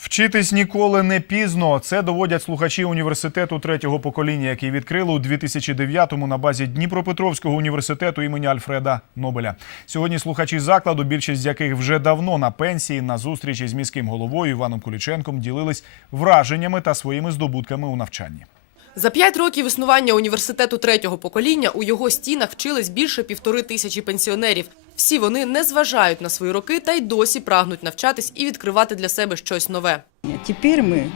Вчитись ніколи не пізно. Це доводять слухачі університету третього покоління, який відкрили у 2009-му на базі Дніпропетровського університету імені Альфреда Нобеля. Сьогодні слухачі закладу, більшість з яких вже давно на пенсії, на зустрічі з міським головою Іваном Куліченком ділились враженнями та своїми здобутками у навчанні. За п'ять років існування університету третього покоління у його стінах вчились більше півтори тисячі пенсіонерів. Всі вони не зважають на свої роки та й досі прагнуть навчатись і відкривати для себе щось нове. Теперь мы,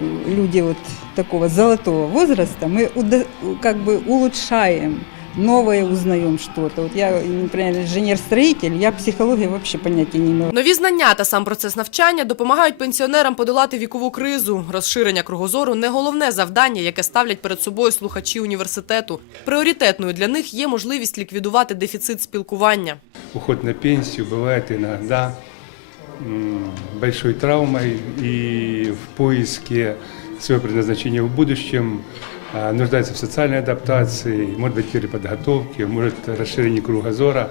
э, люди вот такого золотого возраста, мы уда- как бы улучшаем, новое узнаем что-то. Вот я, например, инженер-строитель, я психологии вообще понятия не имела. Нові знання та сам процес навчання допомагають пенсіонерам подолати вікову кризу. Розширення кругозору не головне завдання, яке ставлять перед собою слухачі університету. Пріоритетною для них є можливість ліквідувати дефіцит спілкування. уход на пенсию бывает иногда м, большой травмой и в поиске своего предназначения в будущем нуждается в социальной адаптации, может быть, переподготовке, может, расширении кругозора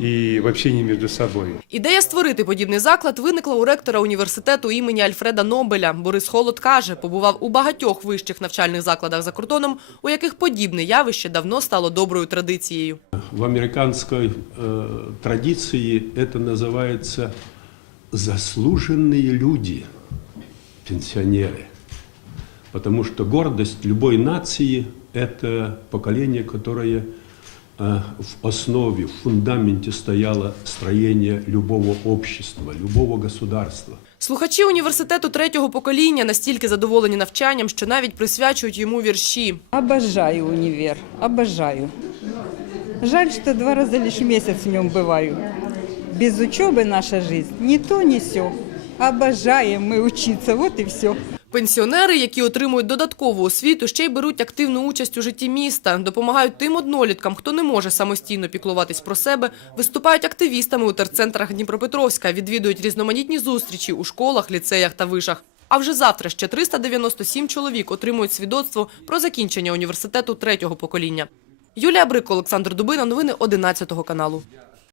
и в общении между собой. Ідея створити подібний заклад виникла у ректора університету імені Альфреда Нобеля. Борис Холод каже, побував у багатьох вищих навчальних закладах за кордоном, у яких подібне явище давно стало доброю традицією. В американской э, традиции это называется заслуженные люди, пенсионеры. Потому что гордость любой нации – это поколение, которое э, в основе, в фундаменте стояло строение любого общества, любого государства. Слухачі університету третього покоління настільки задоволені навчанням, що навіть присвячують йому вірші. Обожаю универ, обожаю. Жаль, что два раза лишь в месяц в нем бываю. Без учебы наша жизнь не то, не сё. Обожаем мы учиться, вот и все. Пенсіонери, які отримують додаткову освіту, ще й беруть активну участь у житті міста, допомагають тим одноліткам, хто не може самостійно піклуватись про себе, виступають активістами у терцентрах Дніпропетровська, відвідують різноманітні зустрічі у школах, ліцеях та вишах. А вже завтра ще 397 чоловік отримують свідоцтво про закінчення університету третього покоління. Юлія Брико, Олександр Дубина. Новини 11 каналу.